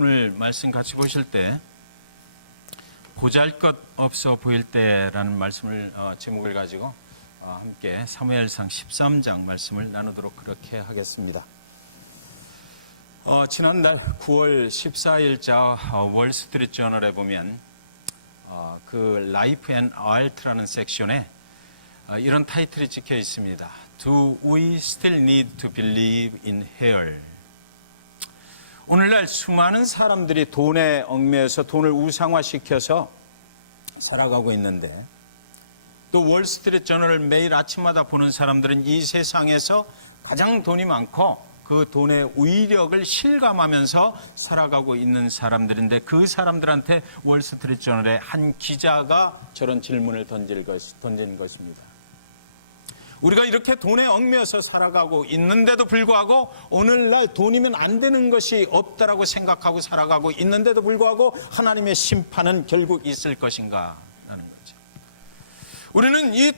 오늘 말씀 같이 보실 때 보잘것없어 보일 때라는 말씀을 제목을 가지고 함께 사무엘상 13장 말씀을 나누도록 그렇게 하겠습니다. 지난달 9월 14일자 월스트리트 저널에 보면 그 라이프 앤 아트라는 섹션에 이런 타이틀이 찍혀 있습니다. Do we still need to believe in hell? 오늘날 수많은 사람들이 돈에 얽매여서 돈을 우상화시켜서 살아가고 있는데, 또 월스트리트 저널을 매일 아침마다 보는 사람들은 이 세상에서 가장 돈이 많고 그 돈의 위력을 실감하면서 살아가고 있는 사람들인데, 그 사람들한테 월스트리트 저널의 한 기자가 저런 질문을 던진 것입니다. 우리가 이렇게 돈에 얽매여서 살아가고 있는데도 불구하고 오늘날 돈이면 안 되는 것이 없다라고 생각하고 살아가고 있는데도 불구하고 하나님의 심판은 결국 있을 것인가 라는 거죠. 우리는 이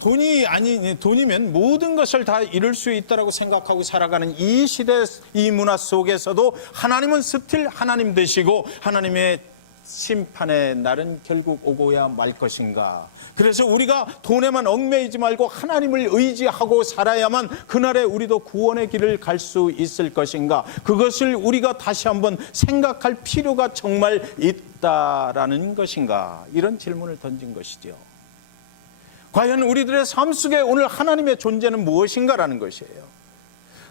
돈이면 모든 것을 다 이룰 수 있다라고 생각하고 살아가는 이 시대, 이 문화 속에서도 하나님은 스틸 하나님 되시고 하나님의 심판의 날은 결국 오고야 말 것인가. 그래서 우리가 돈에만 얽매이지 말고 하나님을 의지하고 살아야만 그날에 우리도 구원의 길을 갈 수 있을 것인가. 그것을 우리가 다시 한번 생각할 필요가 정말 있다라는 것인가. 이런 질문을 던진 것이죠. 과연 우리들의 삶 속에 오늘 하나님의 존재는 무엇인가라는 것이에요.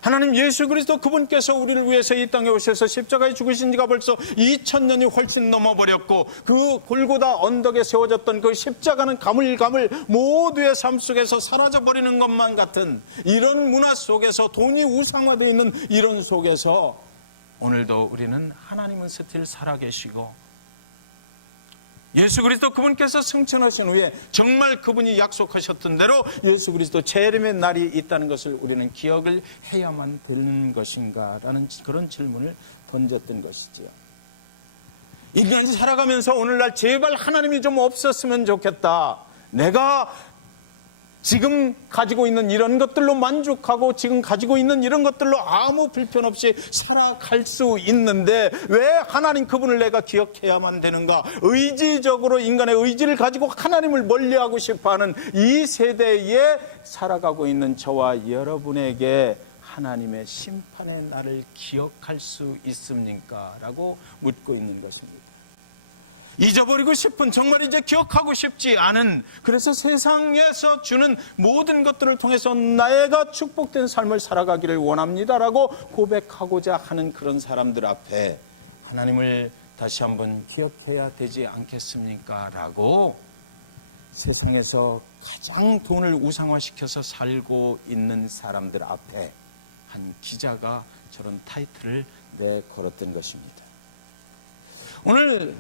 하나님 예수 그리스도 그분께서 우리를 위해서 이 땅에 오셔서 십자가에 죽으신 지가 벌써 2000년이 훨씬 넘어버렸고, 그 골고다 언덕에 세워졌던 그 십자가는 가물가물 모두의 삶 속에서 사라져버리는 것만 같은 이런 문화 속에서, 돈이 우상화되어 있는 이런 속에서 오늘도 우리는 하나님은 스틸 살아계시고 예수 그리스도 그분께서 승천하신 후에 정말 그분이 약속하셨던 대로 예수 그리스도 재림의 날이 있다는 것을 우리는 기억을 해야만 되는 것인가 라는 그런 질문을 던졌던 것이지요. 인간이 살아가면서 오늘날 제발 하나님이 좀 없었으면 좋겠다, 내가 지금 가지고 있는 이런 것들로 만족하고 지금 가지고 있는 이런 것들로 아무 불편 없이 살아갈 수 있는데 왜 하나님 그분을 내가 기억해야만 되는가. 의지적으로 인간의 의지를 가지고 하나님을 멀리하고 싶어하는 이 세대에 살아가고 있는 저와 여러분에게 하나님의 심판의 날을 기억할 수 있습니까? 라고 묻고 있는 것입니다. 잊어버리고 싶은, 정말 이제 기억하고 싶지 않은, 그래서 세상에서 주는 모든 것들을 통해서 내가 축복된 삶을 살아가기를 원합니다라고 고백하고자 하는 그런 사람들 앞에 하나님을 다시 한번 기억해야 되지 않겠습니까? 라고 세상에서 가장 돈을 우상화시켜서 살고 있는 사람들 앞에 한 기자가 저런 타이틀을 내걸었던 것입니다. 오늘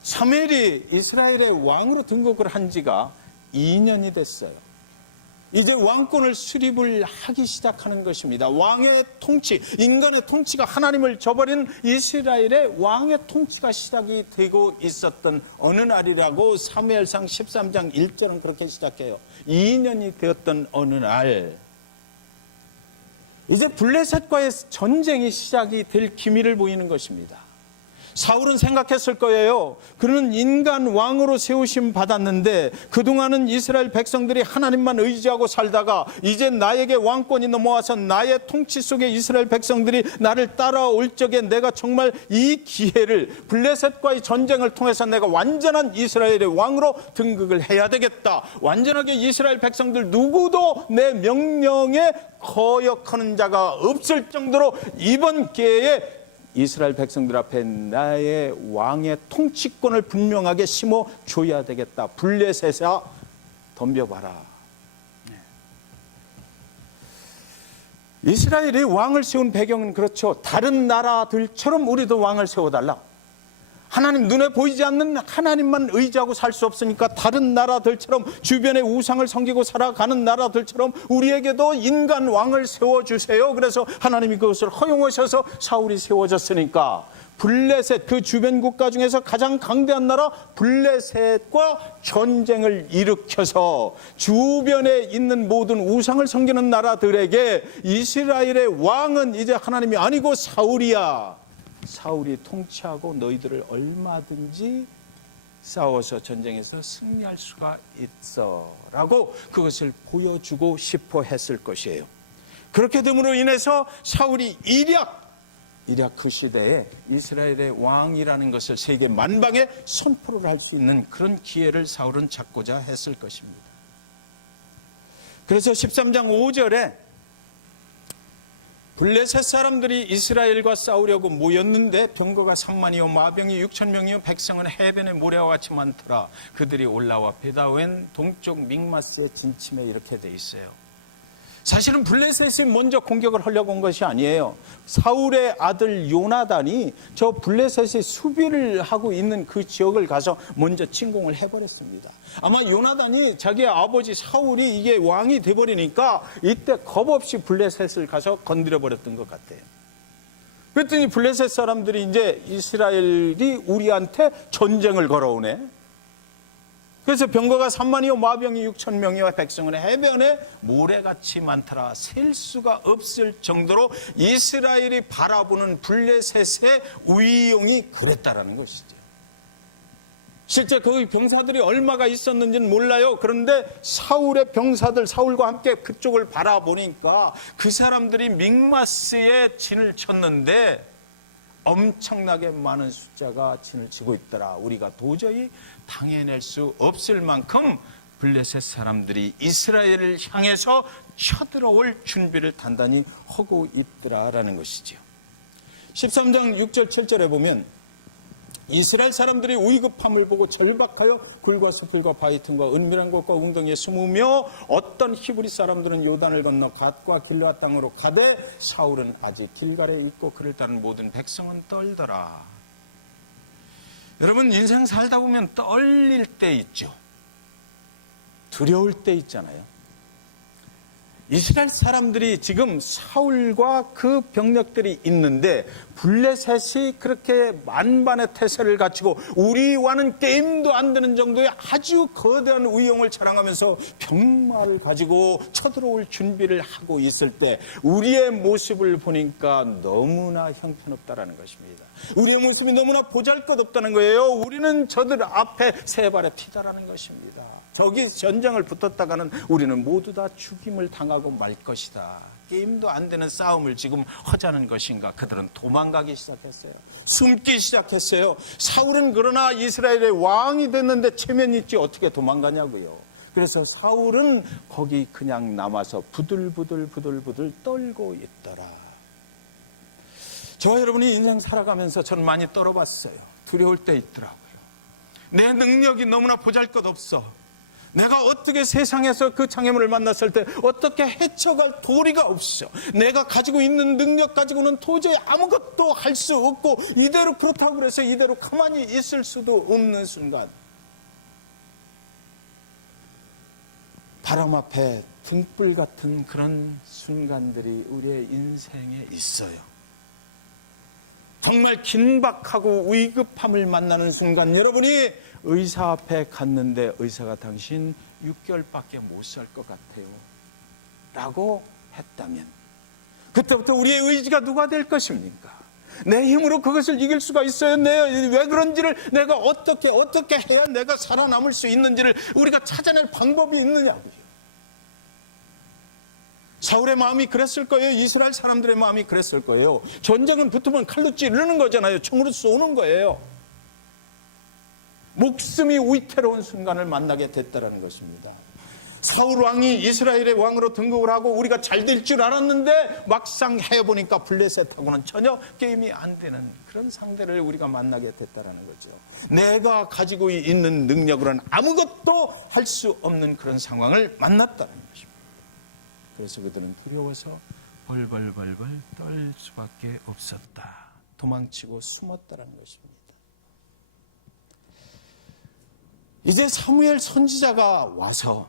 사무엘이 이스라엘의 왕으로 등극을 한 지가 2년이 됐어요. 이제 왕권을 수립을 하기 시작하는 것입니다. 왕의 통치, 인간의 통치가 하나님을 저버린 이스라엘의 왕의 통치가 시작이 되고 있었던 어느 날이라고 사무엘상 13장 1절은 그렇게 시작해요. 2년이 되었던 어느 날, 이제 블레셋과의 전쟁이 시작이 될 기미를 보이는 것입니다. 사울은 생각했을 거예요. 그는 인간 왕으로 세우심 받았는데 그동안은 이스라엘 백성들이 하나님만 의지하고 살다가 이제 나에게 왕권이 넘어와서 나의 통치 속에 이스라엘 백성들이 나를 따라올 적에 내가 정말 이 기회를, 블레셋과의 전쟁을 통해서 내가 완전한 이스라엘의 왕으로 등극을 해야 되겠다. 완전하게 이스라엘 백성들 누구도 내 명령에 거역하는 자가 없을 정도로 이번 기회에 이스라엘 백성들 앞에 나의 왕의 통치권을 분명하게 심어줘야 되겠다. 블레셋아 덤벼봐라. 이스라엘이 왕을 세운 배경은 그렇죠. 다른 나라들처럼 우리도 왕을 세워달라. 하나님 눈에 보이지 않는 하나님만 의지하고 살 수 없으니까 다른 나라들처럼, 주변의 우상을 섬기고 살아가는 나라들처럼 우리에게도 인간 왕을 세워주세요. 그래서 하나님이 그것을 허용하셔서 사울이 세워졌으니까 블레셋, 그 주변 국가 중에서 가장 강대한 나라 블레셋과 전쟁을 일으켜서 주변에 있는 모든 우상을 섬기는 나라들에게 이스라엘의 왕은 이제 하나님이 아니고 사울이야. 사울이 통치하고 너희들을 얼마든지 싸워서 전쟁에서 승리할 수가 있어 라고 그것을 보여주고 싶어 했을 것이에요. 그렇게 됨으로 인해서 사울이 일약 그 시대에 이스라엘의 왕이라는 것을 세계 만방에 선포를 할 수 있는 그런 기회를 사울은 잡고자 했을 것입니다. 그래서 13장 5절에 블레셋 사람들이 이스라엘과 싸우려고 모였는데 병거가 3만이요 마병이 6,000명이요 백성은 해변의 모래와 같이 많더라. 그들이 올라와 베다웬 동쪽 믹마스에 진침해 이렇게 돼 있어요. 사실은 블레셋이 먼저 공격을 하려고 한 것이 아니에요. 사울의 아들 요나단이 저 블레셋이 수비를 하고 있는 그 지역을 가서 먼저 침공을 해버렸습니다. 아마 요나단이 자기 아버지 사울이 이게 왕이 돼버리니까 이때 겁없이 블레셋을 가서 건드려버렸던 것 같아요. 그랬더니 블레셋 사람들이 이제 이스라엘이 우리한테 전쟁을 걸어오네. 그래서 병거가 3만이요 마병이 6,000명이요 백성은 해변에 모래같이 많더라. 셀 수가 없을 정도로 이스라엘이 바라보는 블레셋의 위용이 그랬다라는 것이죠. 실제 그 병사들이 얼마가 있었는지는 몰라요. 그런데 사울의 병사들, 사울과 함께 그쪽을 바라보니까 그 사람들이 믹마스에 진을 쳤는데 엄청나게 많은 숫자가 진을 치고 있더라. 우리가 도저히 당해낼 수 없을 만큼 블레셋 사람들이 이스라엘을 향해서 쳐들어올 준비를 단단히 하고 있더라라는 것이죠. 13장 6절 7절에 보면 이스라엘 사람들이 위급함을 보고 절박하여 굴과 수풀과 바위 틈과 은밀한 곳과 웅덩이에 숨으며 어떤 히브리 사람들은 요단을 건너 갓과 길르앗 땅으로 가되 사울은 아직 길갈에 있고 그를 따른 모든 백성은 떨더라. 여러분, 인생 살다 보면 떨릴 때 있죠. 두려울 때 있잖아요. 이스라엘 사람들이 지금 사울과 그 병력들이 있는데 블레셋이 그렇게 만반의 태세를 갖추고 우리와는 게임도 안 되는 정도의 아주 거대한 위용을 자랑하면서 병마를 가지고 쳐들어올 준비를 하고 있을 때 우리의 모습을 보니까 너무나 형편없다라는 것입니다. 우리의 모습이 너무나 보잘것없다는 거예요. 우리는 저들 앞에 세 발의 피다라는 것입니다. 저기 전쟁을 붙었다가는 우리는 모두 다 죽임을 당하고 말 것이다. 게임도 안 되는 싸움을 지금 하자는 것인가? 그들은 도망가기 시작했어요. 숨기 시작했어요. 사울은 그러나 이스라엘의 왕이 됐는데 체면이 있지 어떻게 도망가냐고요. 그래서 사울은 거기 그냥 남아서 부들부들 떨고 있더라. 저와 여러분이 인생 살아가면서 저는 많이 떨어봤어요. 두려울 때 있더라고요. 내 능력이 너무나 보잘것없어. 내가 어떻게 세상에서 그 장애물을 만났을 때 어떻게 헤쳐갈 도리가 없어. 내가 가지고 있는 능력 가지고는 도저히 아무것도 할 수 없고 이대로 그렇다고 해서 이대로 가만히 있을 수도 없는 순간, 바람 앞에 등불 같은 그런 순간들이 우리의 인생에 있어요. 정말 긴박하고 위급함을 만나는 순간, 여러분이 의사 앞에 갔는데 의사가 당신 6개월밖에 못 살 것 같아요 라고 했다면 그때부터 우리의 의지가 누가 될 것입니까? 내 힘으로 그것을 이길 수가 있어요? 왜 그런지를 내가 어떻게 해야 내가 살아남을 수 있는지를 우리가 찾아낼 방법이 있느냐고요. 사울의 마음이 그랬을 거예요. 이스라엘 사람들의 마음이 그랬을 거예요. 전쟁은 붙으면 칼로 찌르는 거잖아요. 총으로 쏘는 거예요. 목숨이 위태로운 순간을 만나게 됐다는 것입니다. 사울 왕이 이스라엘의 왕으로 등극을 하고 우리가 잘 될 줄 알았는데 막상 해보니까 블레셋하고는 전혀 게임이 안 되는 그런 상대를 우리가 만나게 됐다는 거죠. 내가 가지고 있는 능력으로는 아무것도 할 수 없는 그런 상황을 만났다는 것입니다. 그래서 그들은 두려워서 벌벌벌 떨 수밖에 없었다. 도망치고 숨었다는 것입니다. 이제 사무엘 선지자가 와서,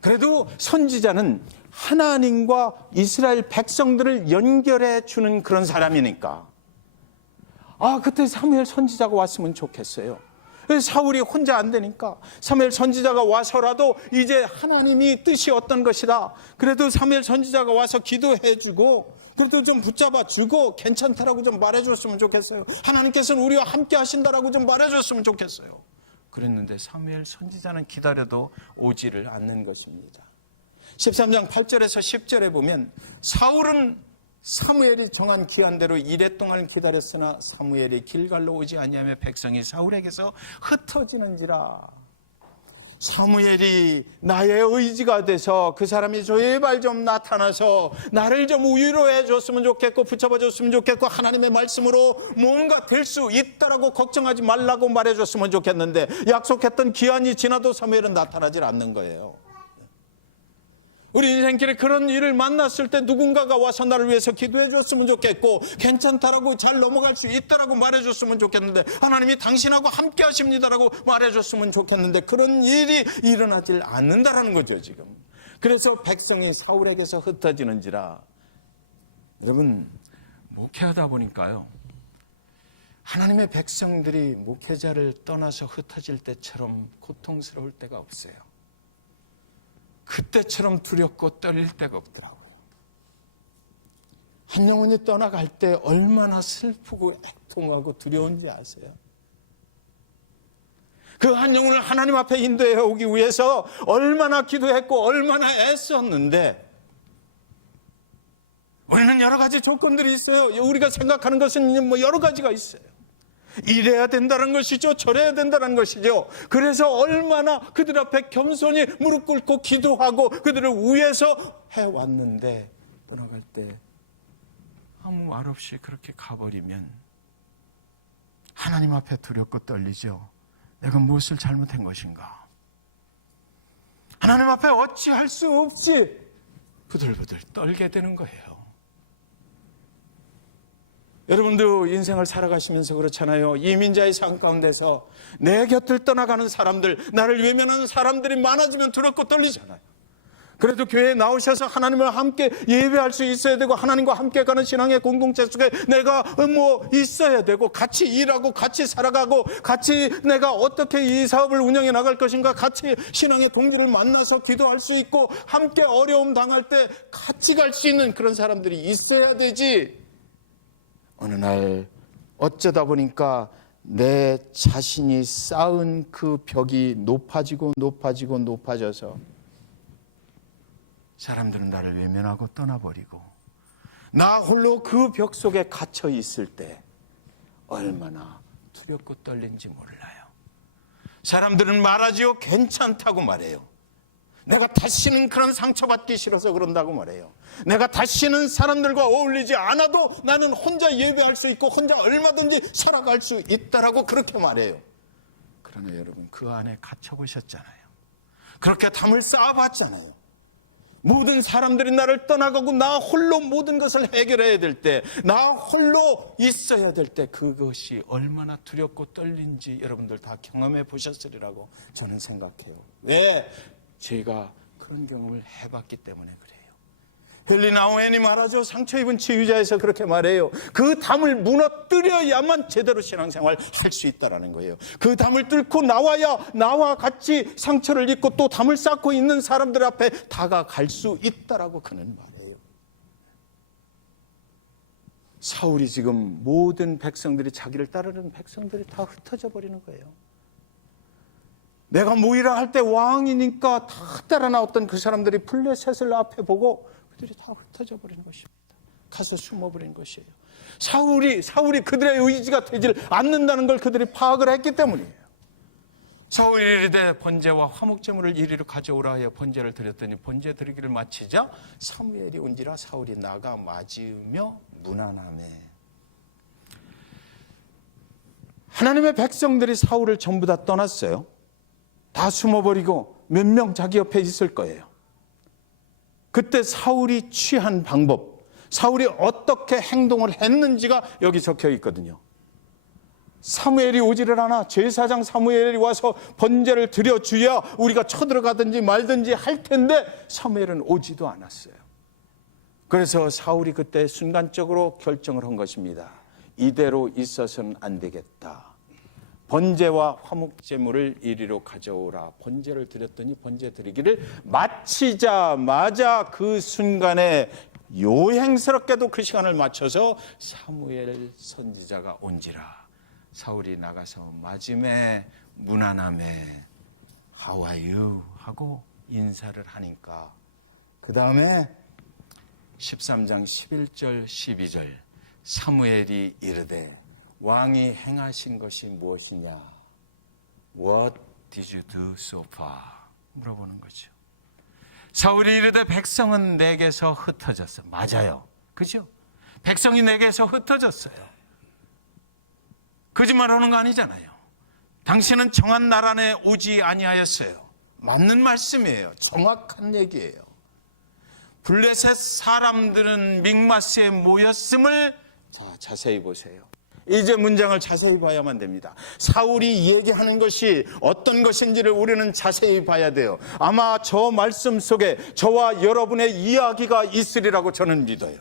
그래도 선지자는 하나님과 이스라엘 백성들을 연결해 주는 그런 사람이니까 그때 사무엘 선지자가 왔으면 좋겠어요. 사울이 혼자 안 되니까 사무엘 선지자가 와서라도 이제 하나님이 뜻이 어떤 것이다. 그래도 사무엘 선지자가 와서 기도해 주고 그래도 좀 붙잡아 주고 괜찮다라고 좀 말해줬으면 좋겠어요. 하나님께서는 우리와 함께 하신다라고 좀 말해줬으면 좋겠어요. 그랬는데 사무엘 선지자는 기다려도 오지를 않는 것입니다. 13장 8절에서 10절에 보면 사울은 사무엘이 정한 기한대로 이레 동안 기다렸으나 사무엘이 길갈로 오지 아니하며 백성이 사울에게서 흩어지는지라. 사무엘이 나의 의지가 돼서 그 사람이 제발 좀 나타나서 나를 좀 위로해 줬으면 좋겠고 붙잡아 줬으면 좋겠고 하나님의 말씀으로 뭔가 될 수 있다라고 걱정하지 말라고 말해줬으면 좋겠는데 약속했던 기한이 지나도 사무엘은 나타나질 않는 거예요. 우리 인생길에 그런 일을 만났을 때 누군가가 와서 나를 위해서 기도해 줬으면 좋겠고 괜찮다라고 잘 넘어갈 수 있다라고 말해줬으면 좋겠는데 하나님이 당신하고 함께 하십니다라고 말해줬으면 좋겠는데 그런 일이 일어나질 않는다라는 거죠 지금. 그래서 백성이 사울에게서 흩어지는지라. 여러분 목회하다 보니까요 하나님의 백성들이 목회자를 떠나서 흩어질 때처럼 고통스러울 때가 없어요. 그때처럼 두렵고 떨릴 때가 없더라고요. 한 영혼이 떠나갈 때 얼마나 슬프고 애통하고 두려운지 아세요? 그 한 영혼을 하나님 앞에 인도해 오기 위해서 얼마나 기도했고 얼마나 애썼는데 우리는 여러 가지 조건들이 있어요. 우리가 생각하는 것은 뭐 여러 가지가 있어요. 이래야 된다는 것이죠. 저래야 된다는 것이죠. 그래서 얼마나 그들 앞에 겸손히 무릎 꿇고 기도하고 그들을 위해서 해왔는데 떠나갈 때 아무 말 없이 그렇게 가버리면 하나님 앞에 두렵고 떨리죠. 내가 무엇을 잘못한 것인가? 하나님 앞에 어찌할 수 없이 부들부들 떨게 되는 거예요. 여러분도 인생을 살아가시면서 그렇잖아요. 이민자의 삶 가운데서 내 곁을 떠나가는 사람들, 나를 외면하는 사람들이 많아지면 두렵고 떨리잖아요. 그래도 교회에 나오셔서 하나님과 함께 예배할 수 있어야 되고 하나님과 함께 가는 신앙의 공동체 속에 내가 있어야 되고 같이 일하고 같이 살아가고 같이 내가 어떻게 이 사업을 운영해 나갈 것인가 같이 신앙의 동지를 만나서 기도할 수 있고 함께 어려움 당할 때 같이 갈 수 있는 그런 사람들이 있어야 되지. 어느 날 어쩌다 보니까 내 자신이 쌓은 그 벽이 높아져서 사람들은 나를 외면하고 떠나버리고 나 홀로 그 벽 속에 갇혀 있을 때 얼마나 두렵고 떨린지 몰라요. 사람들은 말하지요. 괜찮다고 말해요. 내가 다시는 그런 상처받기 싫어서 그런다고 말해요. 내가 다시는 사람들과 어울리지 않아도 나는 혼자 예배할 수 있고 혼자 얼마든지 살아갈 수 있다라고 그렇게 말해요. 그러나 여러분 그 안에 갇혀보셨잖아요. 그렇게 담을 쌓아봤잖아요. 모든 사람들이 나를 떠나가고 나 홀로 모든 것을 해결해야 될 때, 나 홀로 있어야 될 때 그것이 얼마나 두렵고 떨린지 여러분들 다 경험해 보셨으리라고 저는 생각해요. 왜? 제가 그런 경험을 해봤기 때문에 그래요. 헨리 나우엔이 말하죠. 상처 입은 치유자에서 그렇게 말해요. 그 담을 무너뜨려야만 제대로 신앙생활 할 수 있다는 거예요. 그 담을 뚫고 나와야 나와 같이 상처를 입고 또 담을 쌓고 있는 사람들 앞에 다가갈 수 있다라고 그는 말해요. 사울이 지금 모든 백성들이 자기를 따르는 백성들이 다 흩어져 버리는 거예요. 내가 모이라 할 때 왕이니까 다 따라 나왔던 그 사람들이 블레셋을 앞에 보고 그들이 다 흩어져 버리는 것입니다. 가서 숨어버리는 것이에요. 사울이 그들의 의지가 되질 않는다는 걸 그들이 파악을 했기 때문이에요. 사울이 이르되 번제와 화목제물을 이리로 가져오라 하여 번제를 드렸더니 번제 드리기를 마치자 사무엘이 온지라 사울이 나가 맞으며 무난하매. 하나님의 백성들이 사울을 전부 다 떠났어요. 다 숨어버리고 몇 명 자기 옆에 있을 거예요. 그때 사울이 취한 방법, 사울이 어떻게 행동을 했는지가 여기 적혀 있거든요. 사무엘이 오지를 않아. 제사장 사무엘이 와서 번제를 드려줘야 우리가 쳐들어가든지 말든지 할 텐데 사무엘은 오지도 않았어요. 그래서 사울이 그때 순간적으로 결정을 한 것입니다. 이대로 있어서는 안 되겠다. 번제와 화목제물을 이리로 가져오라. 번제를 드렸더니 번제 드리기를 마치자마자 그 순간에 요행스럽게도 그 시간을 맞춰서 사무엘 선지자가 온지라. 사울이 나가서 마침에 무난함에 How are you? 하고 인사를 하니까 그 다음에 13장 11절 12절 사무엘이 이르되 왕이 행하신 것이 무엇이냐? What did you do so far? 물어보는 거죠. 사울이 이르되 백성은 내게서 흩어졌어. 맞아요. 그죠? 백성이 내게서 흩어졌어요. 거짓말하는 거 아니잖아요. 당신은 정한 나라 안에 오지 아니하였어요. 맞는 말씀이에요. 정확한 얘기예요. 블레셋 사람들은 믹마스에 모였음을 자세히 보세요. 이제 문장을 자세히 봐야만 됩니다. 사울이 얘기하는 것이 어떤 것인지를 우리는 자세히 봐야 돼요. 아마 저 말씀 속에 저와 여러분의 이야기가 있으리라고 저는 믿어요.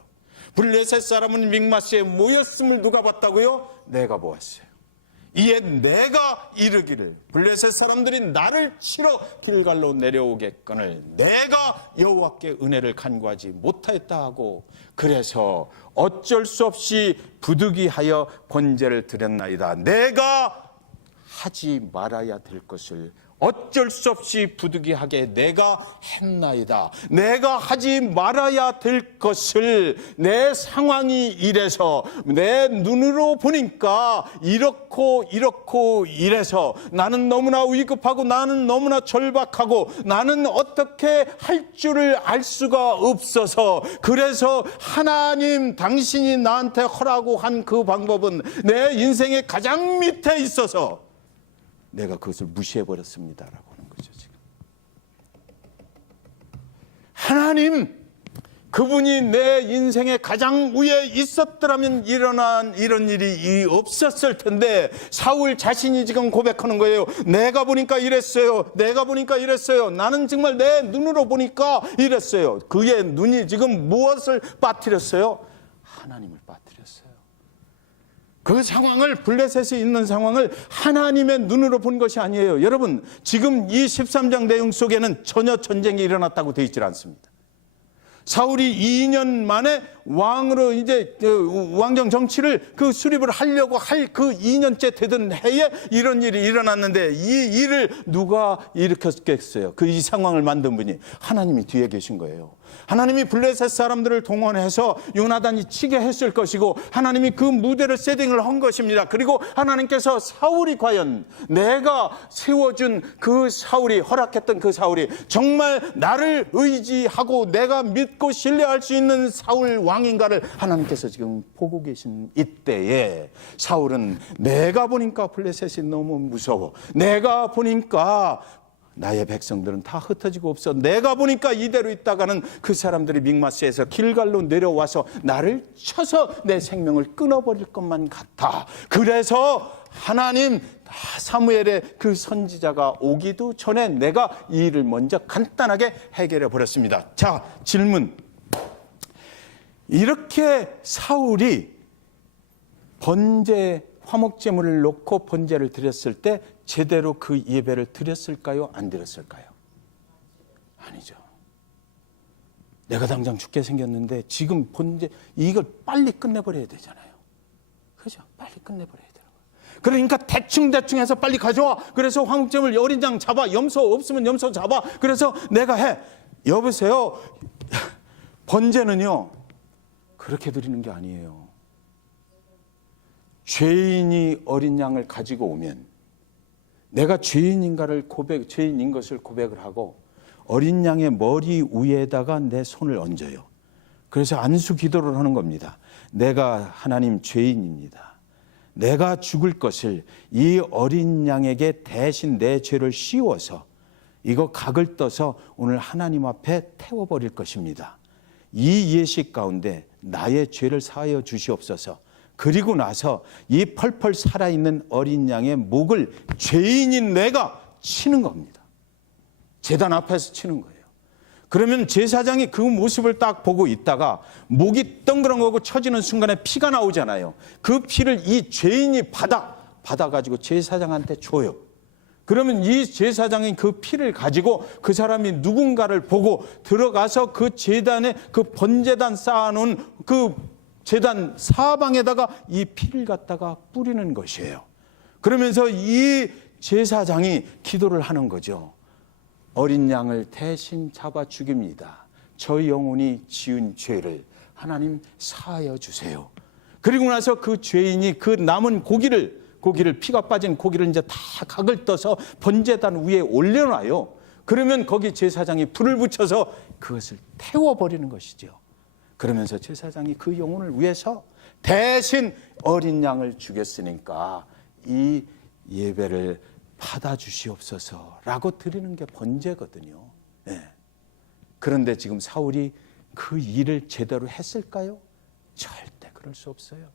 블레셋 사람은 믹마스에 모였음을 누가 봤다고요? 내가 보았어요. 이에 내가 이르기를 블레셋 사람들이 나를 치러 길갈로 내려오겠거늘 내가 여호와께 은혜를 간구하지 못하였다 하고 그래서 어쩔 수 없이 부득이하여 번제를 드렸나이다. 내가 하지 말아야 될 것을 어쩔 수 없이 부득이하게 내가 했나이다. 내가 하지 말아야 될 것을 내 상황이 이래서 내 눈으로 보니까 이렇고 이래서 나는 너무나 위급하고 나는 너무나 절박하고 나는 어떻게 할 줄을 알 수가 없어서 그래서 하나님 당신이 나한테 허락하고 한 그 방법은 내 인생의 가장 밑에 있어서 내가 그것을 무시해버렸습니다라고 하는 거죠. 지금 하나님 그분이 내 인생의 가장 위에 있었더라면 일어난 이런 일이 없었을 텐데 사울 자신이 지금 고백하는 거예요. 내가 보니까 이랬어요. 내가 보니까 이랬어요. 나는 정말 내 눈으로 보니까 이랬어요. 그의 눈이 지금 무엇을 빠뜨렸어요? 하나님을 빠뜨렸어요. 그 상황을 블레셋에 있는 상황을 하나님의 눈으로 본 것이 아니에요. 여러분 지금 이 13장 내용 속에는 전혀 전쟁이 일어났다고 되어 있지 않습니다. 사울이 2년 만에 왕으로 이제 왕정 정치를 그 수립을 하려고 할 그 2년째 되던 해에 이런 일이 일어났는데 이 일을 누가 일으켰겠어요? 그 이 상황을 만든 분이 하나님이 뒤에 계신 거예요. 하나님이 블레셋 사람들을 동원해서 요나단이 치게 했을 것이고 하나님이 그 무대를 세팅을 한 것입니다. 그리고 하나님께서 사울이 과연 내가 세워준 그 사울이 허락했던 그 사울이 정말 나를 의지하고 내가 믿고 신뢰할 수 있는 사울 왕인가를 하나님께서 지금 보고 계신 이때에 사울은 내가 보니까 블레셋이 너무 무서워. 내가 보니까 나의 백성들은 다 흩어지고 없어. 내가 보니까 이대로 있다가는 그 사람들이 믹마스에서 길갈로 내려와서 나를 쳐서 내 생명을 끊어버릴 것만 같아. 그래서 하나님 사무엘의 그 선지자가 오기도 전에 내가 이 일을 먼저 간단하게 해결해 버렸습니다. 자, 질문. 이렇게 사울이 번제 화목제물을 놓고 번제를 드렸을 때 제대로 그 예배를 드렸을까요? 안 드렸을까요? 아니죠. 내가 당장 죽게 생겼는데 지금 번제 이걸 빨리 끝내버려야 되잖아요. 그죠? 빨리 끝내버려야 되는 거예요. 그러니까 대충 해서 빨리 가져와. 그래서 화목제물 어린 양 잡아. 염소 없으면 염소 잡아. 그래서 내가 해. 여보세요. 번제는요 그렇게 드리는 게 아니에요. 죄인이 어린 양을 가지고 오면 내가 죄인인 것을 고백을 하고 어린 양의 머리 위에다가 내 손을 얹어요. 그래서 안수 기도를 하는 겁니다. 내가 하나님 죄인입니다. 내가 죽을 것을 이 어린 양에게 대신 내 죄를 씌워서 이거 각을 떠서 오늘 하나님 앞에 태워버릴 것입니다. 이 예식 가운데 나의 죄를 사하여 주시옵소서. 그리고 나서 이 펄펄 살아있는 어린 양의 목을 죄인인 내가 치는 겁니다. 제단 앞에서 치는 거예요. 그러면 제사장이 그 모습을 딱 보고 있다가 목이 덩그렁하고 쳐지는 순간에 피가 나오잖아요. 그 피를 이 죄인이 받아가지고 제사장한테 줘요. 그러면 이 제사장이 그 피를 가지고 그 사람이 누군가를 보고 들어가서 그 제단에 그 번제단 쌓아놓은 그 제단 사방에다가 이 피를 갖다가 뿌리는 것이에요. 그러면서 이 제사장이 기도를 하는 거죠. 어린 양을 대신 잡아 죽입니다. 저 영혼이 지은 죄를 하나님 사하여 주세요. 그리고 나서 그 죄인이 그 남은 고기를 피가 빠진 고기를 이제 다 각을 떠서 번제단 위에 올려놔요. 그러면 거기 제사장이 불을 붙여서 그것을 태워버리는 것이죠. 그러면서 제사장이 그 영혼을 위해서 대신 어린 양을 죽였으니까 이 예배를 받아주시옵소서라고 드리는 게 번제거든요. 네. 그런데 지금 사울이 그 일을 제대로 했을까요? 절대 그럴 수 없어요.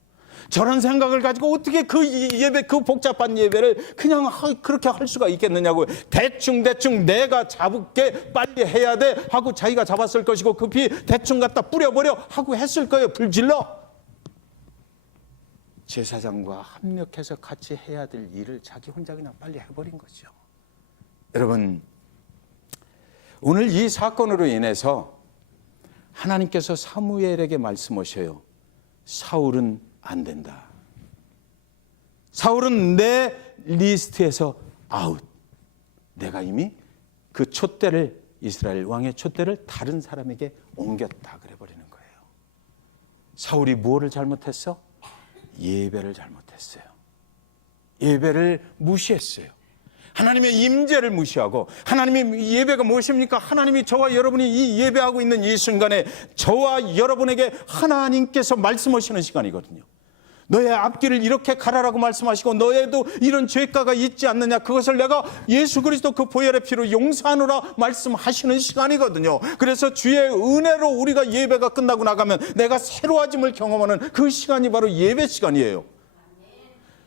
저런 생각을 가지고 어떻게 그 예배, 그 복잡한 예배를 그냥 그렇게 할 수가 있겠느냐고요. 대충 내가 잡을게 빨리 해야 돼 하고 자기가 잡았을 것이고 그 피 대충 갖다 뿌려버려 하고 했을 거예요. 불질러. 제사장과 합력해서 같이 해야 될 일을 자기 혼자 그냥 빨리 해버린 거죠. 여러분, 오늘 이 사건으로 인해서 하나님께서 사무엘에게 말씀하셔요. 사울은 안 된다. 사울은 내 리스트에서 아웃. 내가 이미 그 촛대를, 이스라엘 왕의 촛대를 다른 사람에게 옮겼다 그래버리는 거예요. 사울이 무엇을 잘못했어? 예배를 잘못했어요. 예배를 무시했어요. 하나님의 임재를 무시하고, 하나님의 예배가 무엇입니까? 하나님이 저와 여러분이 이 예배하고 있는 이 순간에 저와 여러분에게 하나님께서 말씀하시는 시간이거든요. 너의 앞길을 이렇게 가라라고 말씀하시고 너에도 이런 죄가가 있지 않느냐, 그것을 내가 예수 그리스도 그 보혈의 피로 용서하노라 말씀하시는 시간이거든요. 그래서 주의 은혜로 우리가 예배가 끝나고 나가면 내가 새로워짐을 경험하는 그 시간이 바로 예배 시간이에요.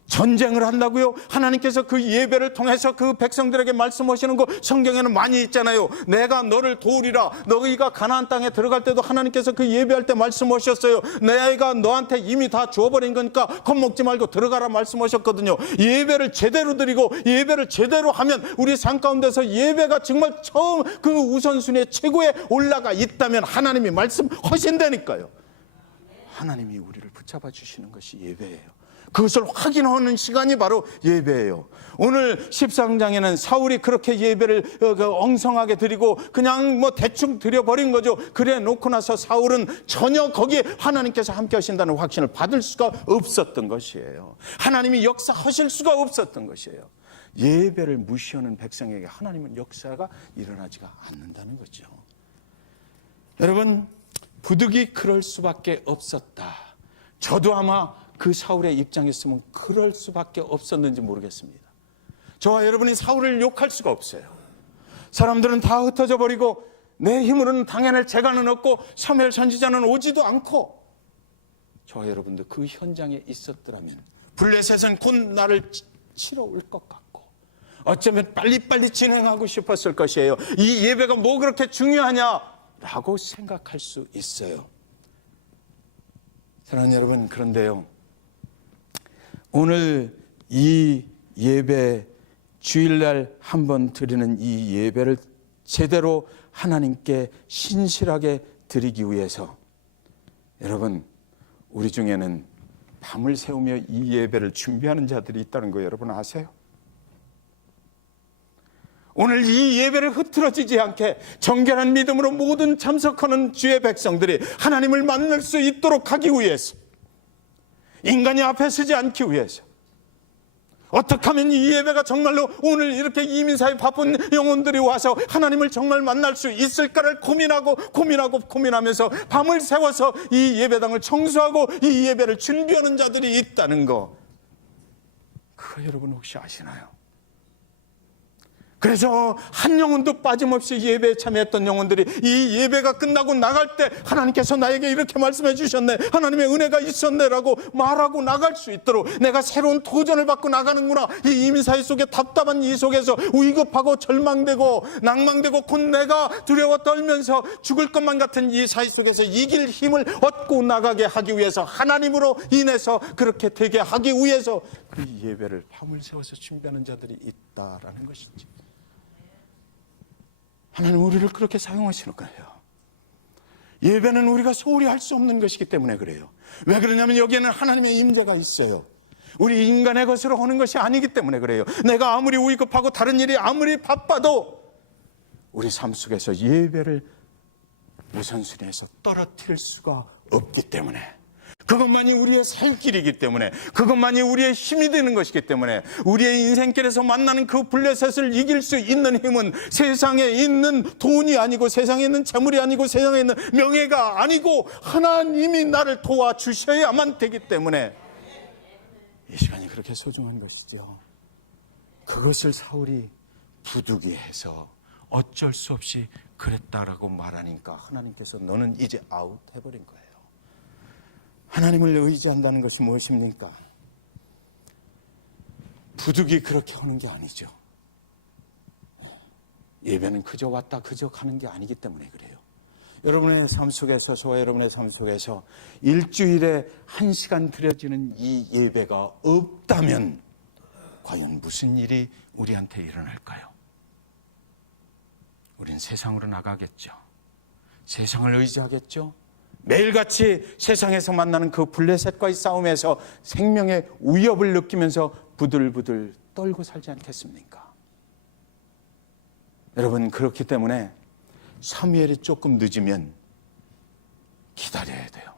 전쟁을 한다고요? 하나님께서 그 예배를 통해서 그 백성들에게 말씀하시는 거 성경에는 많이 있잖아요. 내가 너를 도우리라. 너희가 가나안 땅에 들어갈 때도 하나님께서 그 예배할 때 말씀하셨어요. 내가 너한테 이미 다 주어버린 거니까 겁먹지 말고 들어가라 말씀하셨거든요. 예배를 제대로 드리고 예배를 제대로 하면 우리 삶 가운데서 예배가 정말 처음 그 우선순위의 최고에 올라가 있다면 하나님이 말씀하신다니까요. 하나님이 우리를 붙잡아 주시는 것이 예배예요. 그것을 확인하는 시간이 바로 예배예요. 오늘 13장에는 사울이 그렇게 예배를 엉성하게 드리고 그냥 뭐 대충 드려버린 거죠. 그래 놓고 나서 사울은 전혀 거기에 하나님께서 함께 하신다는 확신을 받을 수가 없었던 것이에요. 하나님이 역사하실 수가 없었던 것이에요. 예배를 무시하는 백성에게 하나님은 역사가 일어나지가 않는다는 거죠. 여러분, 부득이 그럴 수밖에 없었다. 저도 아마 그 사울의 입장이었으면 그럴 수밖에 없었는지 모르겠습니다. 저와 여러분이 사울을 욕할 수가 없어요. 사람들은 다 흩어져 버리고 내 힘으로는 당해낼 재간은 없고 사무엘 선지자는 오지도 않고, 저와 여러분도 그 현장에 있었더라면 블레셋은 곧 나를 치러 올 것 같고 어쩌면 빨리빨리 진행하고 싶었을 것이에요. 이 예배가 뭐 그렇게 중요하냐라고 생각할 수 있어요. 사랑하는 여러분, 그런데요, 오늘 이 예배, 주일날 한번 드리는 이 예배를 제대로 하나님께 신실하게 드리기 위해서 여러분, 우리 중에는 밤을 새우며 이 예배를 준비하는 자들이 있다는 거 여러분 아세요? 오늘 이 예배를 흐트러지지 않게 정결한 믿음으로 모든 참석하는 주의 백성들이 하나님을 만날 수 있도록 하기 위해서, 인간이 앞에 서지 않기 위해서, 어떻게 하면 이 예배가 정말로 오늘 이렇게 이민사에 바쁜 영혼들이 와서 하나님을 정말 만날 수 있을까를 고민하면서 밤을 새워서 이 예배당을 청소하고 이 예배를 준비하는 자들이 있다는 거, 그거 여러분 혹시 아시나요? 그래서 한 영혼도 빠짐없이 예배에 참여했던 영혼들이 이 예배가 끝나고 나갈 때 하나님께서 나에게 이렇게 말씀해 주셨네, 하나님의 은혜가 있었네 라고 말하고 나갈 수 있도록 내가 새로운 도전을 받고 나가는구나. 이 이민사회 속에 답답한 이 속에서 위급하고 절망되고 낭망되고 곧 내가 두려워 떨면서 죽을 것만 같은 이 사회 속에서 이길 힘을 얻고 나가게 하기 위해서, 하나님으로 인해서 그렇게 되게 하기 위해서 그 예배를 밤을 새워서 준비하는 자들이 있다라는 것이지. 하나님 우리를 그렇게 사용하시는 거예요. 예배는 우리가 소홀히 할 수 없는 것이기 때문에 그래요. 왜 그러냐면 여기에는 하나님의 임재가 있어요. 우리 인간의 것으로 하는 것이 아니기 때문에 그래요. 내가 아무리 위급하고 다른 일이 아무리 바빠도 우리 삶 속에서 예배를 우선순위에서 떨어뜨릴 수가 없기 때문에, 그것만이 우리의 살 길이기 때문에, 그것만이 우리의 힘이 되는 것이기 때문에, 우리의 인생길에서 만나는 그 블레셋을 이길 수 있는 힘은 세상에 있는 돈이 아니고, 세상에 있는 재물이 아니고, 세상에 있는 명예가 아니고 하나님이 나를 도와주셔야만 되기 때문에 이 시간이 그렇게 소중한 것이죠. 그것을 사울이 부득이해서 어쩔 수 없이 그랬다라고 말하니까 하나님께서 너는 이제 아웃 해버린 거예요. 하나님을 의지한다는 것이 무엇입니까? 부득이 그렇게 하는 게 아니죠. 예배는 그저 왔다 그저 가는 게 아니기 때문에 그래요. 여러분의 삶 속에서, 저와 여러분의 삶 속에서 일주일에 1시간 드려지는 이 예배가 없다면 과연 무슨 일이 우리한테 일어날까요? 우린 세상으로 나가겠죠. 세상을 의지하겠죠. 매일같이 세상에서 만나는 그 블레셋과의 싸움에서 생명의 위협을 느끼면서 부들부들 떨고 살지 않겠습니까? 여러분, 그렇기 때문에 사무엘이 조금 늦으면 기다려야 돼요.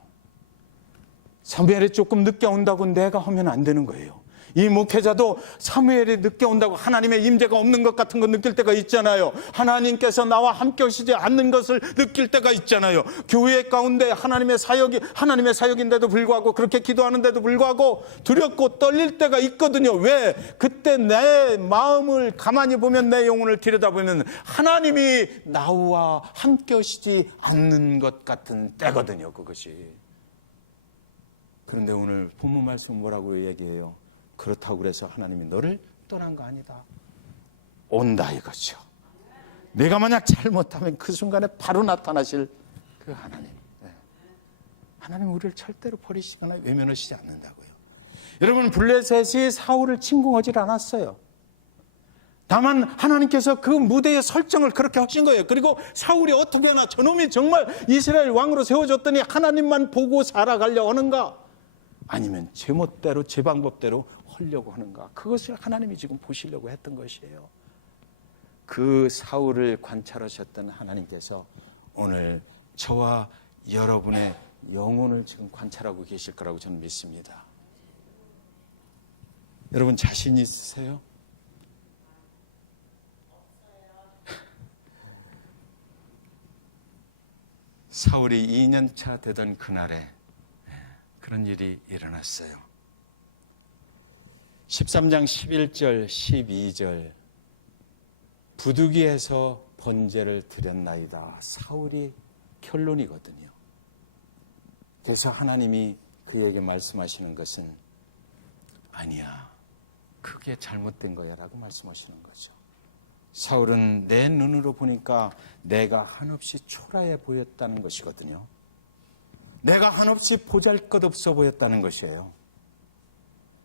사무엘이 조금 늦게 온다고 내가 하면 안 되는 거예요. 이 목회자도 사무엘이 늦게 온다고 하나님의 임재가 없는 것 같은 거 느낄 때가 있잖아요. 하나님께서 나와 함께 하시지 않는 것을 느낄 때가 있잖아요. 교회 가운데 하나님의 사역인데도 불구하고, 그렇게 기도하는데도 불구하고 두렵고 떨릴 때가 있거든요. 왜? 그때 내 마음을 가만히 보면, 내 영혼을 들여다보면 하나님이 나와 함께 하시지 않는 것 같은 때거든요, 그것이. 그런데 오늘 본문 말씀은 뭐라고 얘기해요? 그렇다고 그래서 하나님이 너를 떠난 거 아니다. 온다 이거죠. 내가 만약 잘못하면 그 순간에 바로 나타나실 그 하나님. 하나님 우리를 절대로 버리시거나 외면하시지 않는다고요. 여러분, 블레셋이 사울을 침공하지 않았어요. 다만 하나님께서 그 무대의 설정을 그렇게 하신 거예요. 그리고 사울이 어떻게 하나, 저놈이 정말 이스라엘 왕으로 세워졌더니 하나님만 보고 살아가려 하는가, 아니면 제 멋대로 제 방법대로 하려고 하는가, 그것을 하나님이 지금 보시려고 했던 것이에요. 그 사울을 관찰하셨던 하나님께서 오늘 저와 여러분의 영혼을 지금 관찰하고 계실 거라고 저는 믿습니다. 여러분 자신 있으세요? 사울이 2년차 되던 그날에 그런 일이 일어났어요. 13장 11절 12절 부득이해서 번제를 드렸나이다. 사울이 결론이거든요. 그래서 하나님이 그에게 말씀하시는 것은 아니야, 그게 잘못된 거야 라고 말씀하시는 거죠. 사울은 내 눈으로 보니까 내가 한없이 초라해 보였다는 것이거든요. 내가 한없이 보잘것없어 보였다는 것이에요.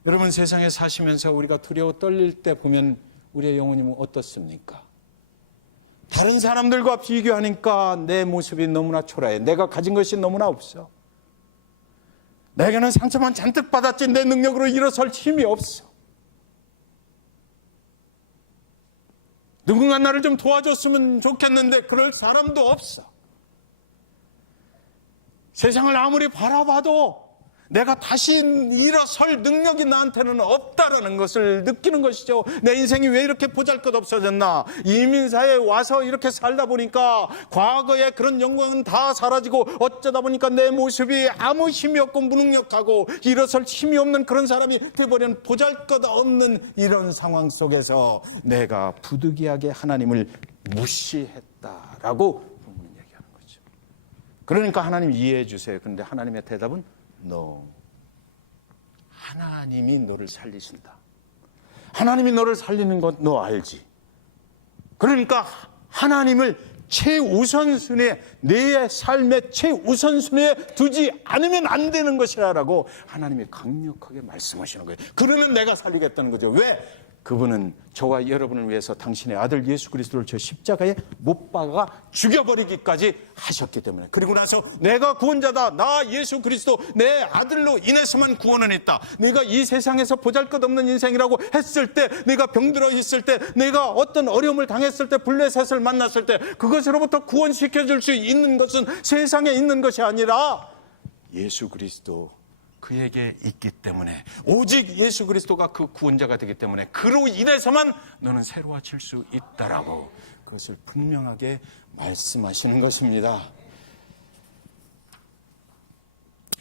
여러분, 세상에 사시면서 우리가 두려워 떨릴 때 보면 우리의 영혼이 어떻습니까? 다른 사람들과 비교하니까 내 모습이 너무나 초라해. 내가 가진 것이 너무나 없어. 내게는 상처만 잔뜩 받았지 내 능력으로 일어설 힘이 없어. 누군가 나를 좀 도와줬으면 좋겠는데 그럴 사람도 없어. 세상을 아무리 바라봐도 내가 다시 일어설 능력이 나한테는 없다라는 것을 느끼는 것이죠. 내 인생이 왜 이렇게 보잘것없어졌나? 이민사회에 와서 이렇게 살다 보니까 과거의 그런 영광은 다 사라지고 어쩌다 보니까 내 모습이 아무 힘이 없고 무능력하고 일어설 힘이 없는 그런 사람이 되어버린 보잘것없는 이런 상황 속에서 내가 부득이하게 하나님을 무시했다라고 본문은 얘기하는 거죠. 그러니까 하나님 이해해 주세요. 그런데 하나님의 대답은 No. 하나님이 너를 살리신다. 하나님이 너를 살리는 것 너 알지? 그러니까 하나님을 최우선순위에, 내 삶의 최우선순위에 두지 않으면 안 되는 것이라고 하나님이 강력하게 말씀하시는 거예요. 그러면 내가 살리겠다는 거죠. 왜? 그분은 저와 여러분을 위해서 당신의 아들 예수 그리스도를 저 십자가에 못 박아 죽여버리기까지 하셨기 때문에, 그리고 나서 내가 구원자다, 나 예수 그리스도 내 아들로 인해서만 구원은 있다, 네가 이 세상에서 보잘것없는 인생이라고 했을 때, 네가 병들어 있을 때, 네가 어떤 어려움을 당했을 때, 블레셋을 만났을 때 그것으로부터 구원시켜줄 수 있는 것은 세상에 있는 것이 아니라 예수 그리스도 그에게 있기 때문에, 오직 예수 그리스도가 그 구원자가 되기 때문에 그로 인해서만 너는 새로워질 수 있다라고 그것을 분명하게 말씀하시는 것입니다.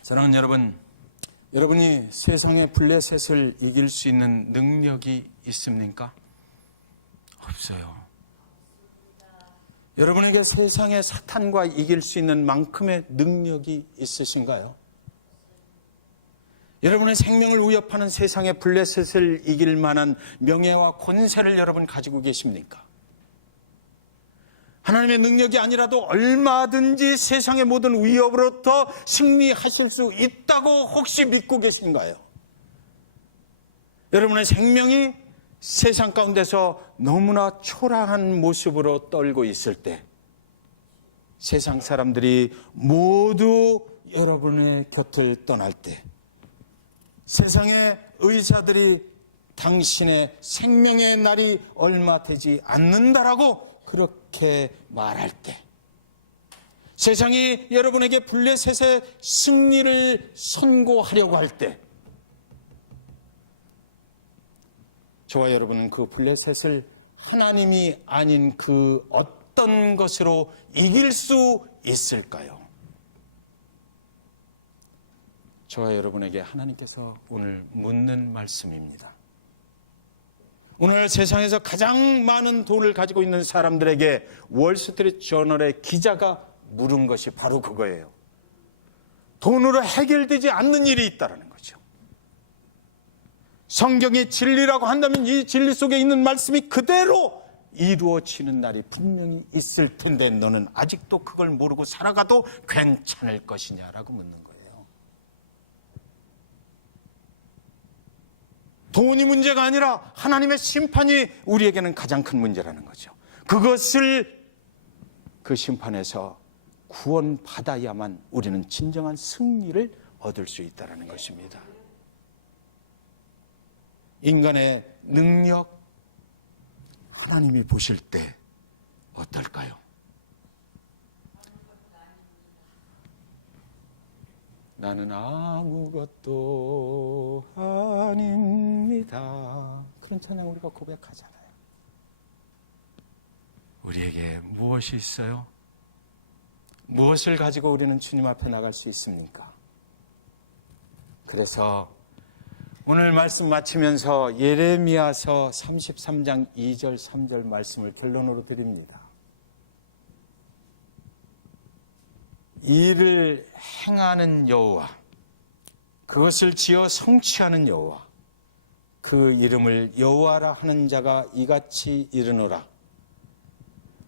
사랑하는 여러분, 여러분이 세상의 블레셋을 이길 수 있는 능력이 있습니까? 없어요. 여러분에게 세상의 사탄과 이길 수 있는 만큼의 능력이 있으신가요? 여러분의 생명을 위협하는 세상의 블레셋을 이길 만한 명예와 권세를 여러분 가지고 계십니까? 하나님의 능력이 아니라도 얼마든지 세상의 모든 위협으로부터 승리하실 수 있다고 혹시 믿고 계신가요? 여러분의 생명이 세상 가운데서 너무나 초라한 모습으로 떨고 있을 때, 세상 사람들이 모두 여러분의 곁을 떠날 때, 세상의 의사들이 당신의 생명의 날이 얼마 되지 않는다라고 그렇게 말할 때, 세상이 여러분에게 블레셋의 승리를 선고하려고 할 때, 저와 여러분은 그 블레셋을 하나님이 아닌 그 어떤 것으로 이길 수 있을까요? 저와 여러분에게 하나님께서 오늘 묻는 말씀입니다. 오늘 세상에서 가장 많은 돈을 가지고 있는 사람들에게 월스트리트 저널의 기자가 물은 것이 바로 그거예요. 돈으로 해결되지 않는 일이 있다는 거죠. 성경이 진리라고 한다면 이 진리 속에 있는 말씀이 그대로 이루어지는 날이 분명히 있을 텐데 너는 아직도 그걸 모르고 살아가도 괜찮을 것이냐라고 묻는 거예요. 돈이 문제가 아니라 하나님의 심판이 우리에게는 가장 큰 문제라는 거죠. 그것을, 그 심판에서 구원받아야만 우리는 진정한 승리를 얻을 수 있다는 것입니다. 인간의 능력, 하나님이 보실 때 어떨까요? 나는 아무것도 아닙니다. 그런 찬양 우리가 고백하잖아요. 우리에게 무엇이 있어요? 무엇을 가지고 우리는 주님 앞에 나갈 수 있습니까? 그래서 오늘 말씀 마치면서 예레미야서 33장 2절 3절 말씀을 결론으로 드립니다. 일을 행하는 여호와, 그것을 지어 성취하는 여호와, 그 이름을 여호와라 하는 자가 이같이 이르노라.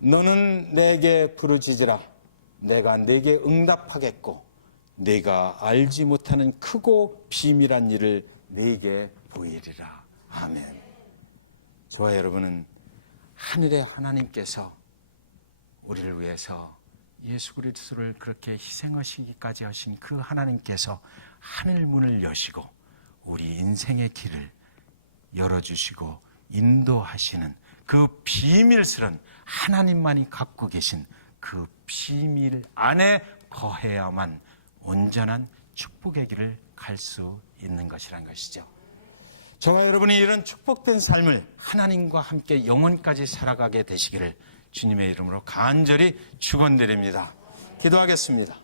너는 내게 부르짖으라. 내가 내게 응답하겠고 내가 알지 못하는 크고 비밀한 일을 내게 보이리라. 아멘. 저와 여러분은 하늘의 하나님께서 우리를 위해서 예수 그리스도를 그렇게 희생하시기까지 하신 그 하나님께서 하늘 문을 여시고 우리 인생의 길을 열어주시고 인도하시는 그 비밀스런, 하나님만이 갖고 계신 그 비밀 안에 거해야만 온전한 축복의 길을 갈 수 있는 것이란 것이죠. 저와 여러분이 이런 축복된 삶을 하나님과 함께 영원까지 살아가게 되시기를 주님의 이름으로 간절히 축원드립니다. 기도하겠습니다.